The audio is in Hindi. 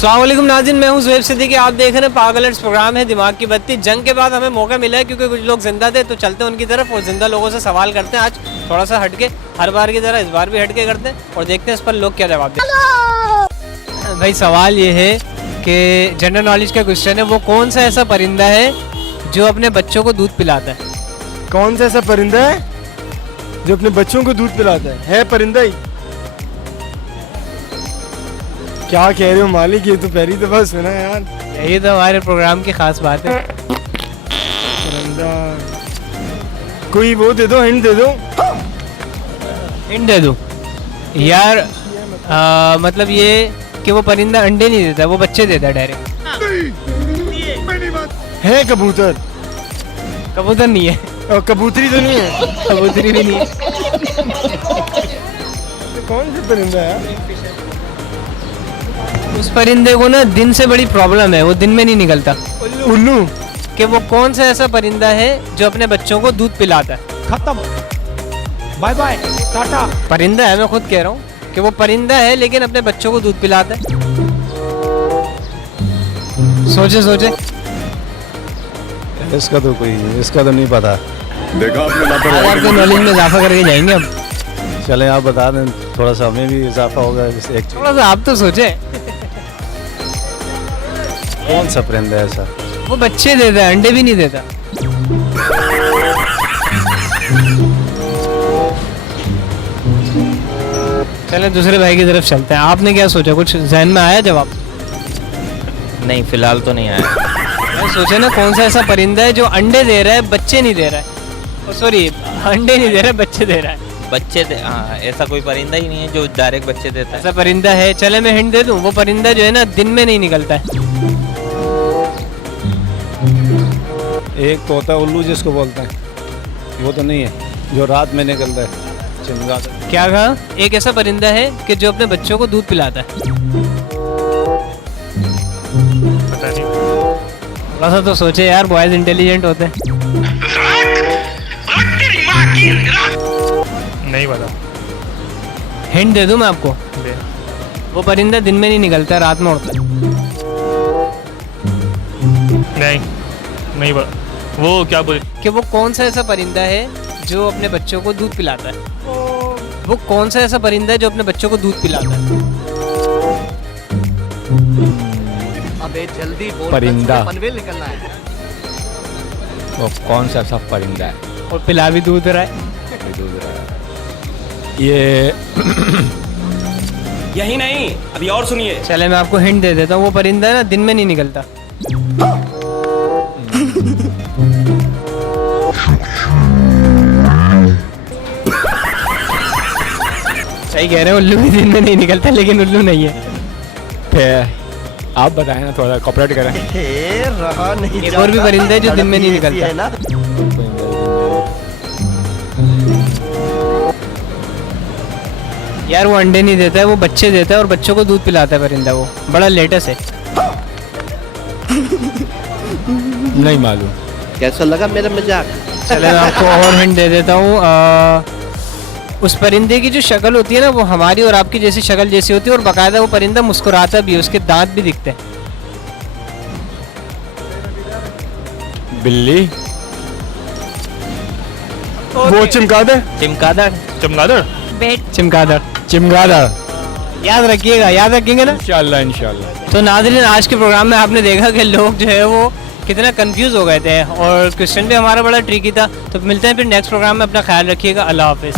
अस्सलाम वालेकुम नाज़रीन, मैं हूं ज़ुहैब सिद्दीकी। आप देख रहे हैं पागलर्स प्रोग्राम है दिमाग की बत्ती। जंग के बाद हमें मौका मिला है क्योंकि कुछ लोग जिंदा थे तो चलते हैं उनकी तरफ और जिंदा लोगों से सवाल करते हैं। आज थोड़ा सा हटके, हर बार की तरह इस बार भी हटके करते हैं और देखते हैं इस पर लोग क्या जवाब देते हैं। भाई सवाल ये है कि जनरल नॉलेज का क्वेश्चन है, वो कौन सा ऐसा परिंदा है जो अपने बच्चों को दूध पिलाता है? कौन सा ऐसा परिंदा है जो अपने बच्चों को दूध पिलाता है परिंदा ही? क्या कह रहे हो मालिक, ये तो पहली दफा सुना है यार। यही तो हमारे प्रोग्राम की खास बात है। परिंदा, कोई वो दे दो, हिंट दे दो। हिंट दे दूं यार? मतलब ये कि वो परिंदा अंडे नहीं देता, वो बच्चे देता है डायरेक्ट। है कबूतर? कबूतर नहीं है। और कबूतरी तो नहीं है? कबूतरी भी नहीं है। तो कौन सा परिंदा है? उस परिंदे को ना दिन से बड़ी प्रॉब्लम है, वो दिन में नहीं निकलता। उल्लू। कि वो कौन सा ऐसा परिंदा है जो अपने बच्चों को दूध पिलाता है? खत्म, बाय बाय, टाटा। परिंदा है, मैं खुद कह रहा हूँ कि वो परिंदा है लेकिन अपने बच्चों को दूध पिलाता है। सोचे सोचे। इसका तो नहीं पता। देखा आपने आपके नॉलेज में इजाफा करके जाएंगे अब। चलें आप बता दें, थोड़ा सा हमें भी इजाफा होगा। एक थोड़ा सा आप तो सोचे। कौन सा परिंदा है ऐसा? वो बच्चे देता है, अंडे भी नहीं देता। चलें दूसरे भाई की तरफ चलते हैं। आपने क्या सोचा, कुछ जहन में आया जवाब? नहीं, फिलहाल तो नहीं आया। सोचे ना कौन सा ऐसा परिंदा है जो अंडे दे रहा है बच्चे नहीं दे रहा है। सॉरी, अंडे नहीं दे रहा है, बच्चे दे रहा है। हाँ, ऐसा कोई परिंदा ही नहीं है जो डायरेक्ट बच्चे देता है। ऐसा परिंदा है, चले मैं हिंट दे दूं। वो परिंदा जो है ना दिन में नहीं निकलता है। एक तो होता है उल्लू जिसको बोलते हैं, वो तो नहीं है। जो रात में निकलता है, चमगादड़। क्या कहा? एक ऐसा परिंदा है कि जो अपने बच्चों को दूध पिलाता है। पता नहीं। थोड़ा सा तो सोचे यार, बॉयज इंटेलिजेंट होते हैं। नहीं पता। हिंट दे दूं मैं आपको? दे। वो परिंदा दिन में नहीं निकलता है, रात में उड़ता है। नहीं पता। वो क्या बोले? कि वो कौन सा ऐसा परिंदा है जो अपने बच्चों को दूध पिलाता है? वो कौन सा ऐसा परिंदा है जो अपने बच्चों को दूध पिलाता है? अबे जल्दी बोल, परिंदा। पनवेल निकलना है। वो कौन सा ऐसा परिंदा है? और पिला भी दूध रहा है। ये यही नहीं, अभी और सुनिए। चले मैं आपको हिंट दे देता हूँ। वो परिंदा है ना दिन में नहीं निकलता। सही कह रहे हो, उल्लू भी दिन में नहीं निकलता, लेकिन उल्लू नहीं है। आप बताएं ना, थोड़ा कॉपरेट करें। रहा नहीं। एक और भी परिंदा है जो दिन में नहीं निकलता। यार वो अंडे नहीं देता है, वो बच्चे देता है और बच्चों को दूध पिलाता है परिंदा। वो बड़ा लेटेस्ट है। नहीं मालूम। कैसा लगा मेरा मजाक? चले मैं आपको और हिंट दे देता हूँ। उस परिंदे की जो शक्ल होती है ना, वो हमारी और आपकी जैसी शक्ल जैसी होती है और बाकायदा वो परिंदा मुस्कुराता भी है, उसके दांत भी दिखते हैं। बिल्ली। वो चमगादड़। चमगादड़। चमगादड़। चमगादड़। चमगादड़। याद रखिएगा, याद रखेंगे ना इंशाल्लाह। तो नाज़रीन, आज के प्रोग्राम में आपने देखा कि लोग जो है वो कितना कंफ्यूज हो गए थे और क्वेश्चन भी हमारा बड़ा ट्रिकी था। तो मिलते हैं फिर नेक्स्ट प्रोग्राम में। अपना ख्याल रखिएगा। अल्लाह हाफिज़।